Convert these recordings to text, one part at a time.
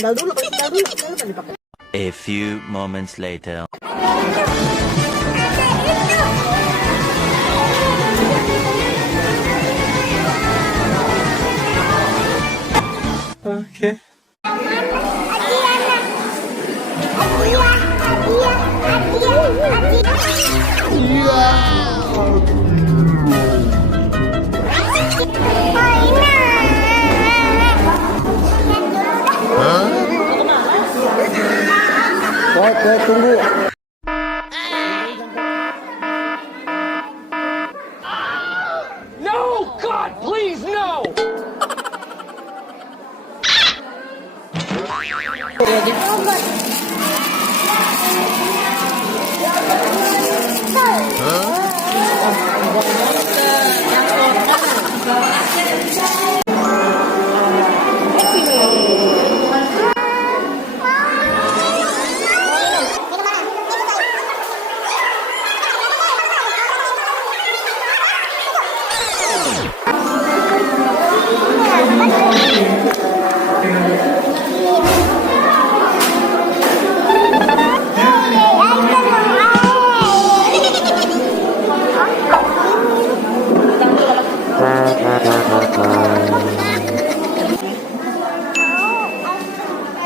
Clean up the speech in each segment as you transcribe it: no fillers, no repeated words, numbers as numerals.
tinggal dulu, kan dipakai. A few moments later. Oke. Oke, tunggu. No, God, please, no!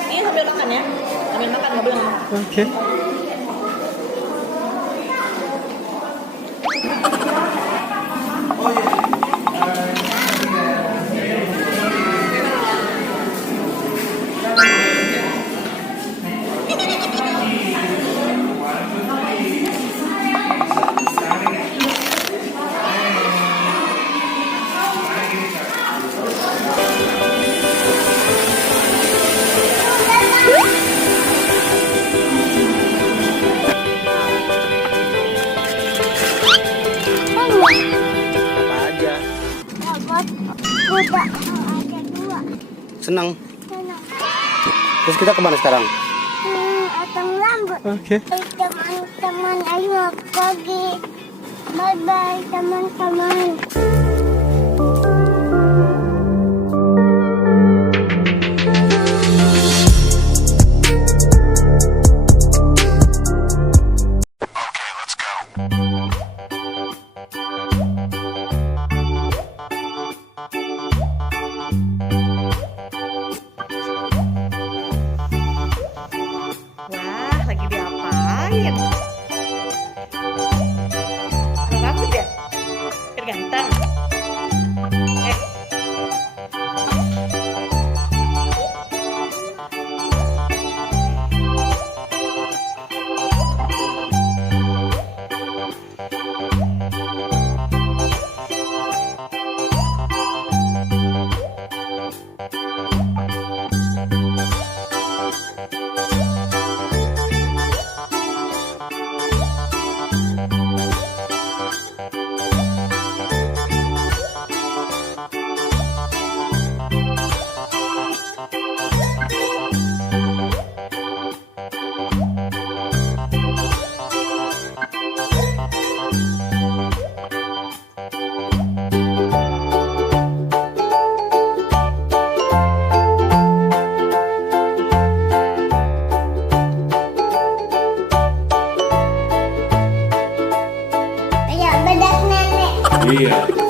Ini sambil makan ya. Sambil makan, nggak boleh ngomong. Oke. Apa aja? Kuda ada 2. Senang. Senang. Terus kita kemana sekarang? Atang rambut. Oke. Teman-teman, ayo pergi. Bye-bye teman-teman. Wah, lagi diapain? Rambut ya? Biar ganteng. Ayo bedak nenek. Iya.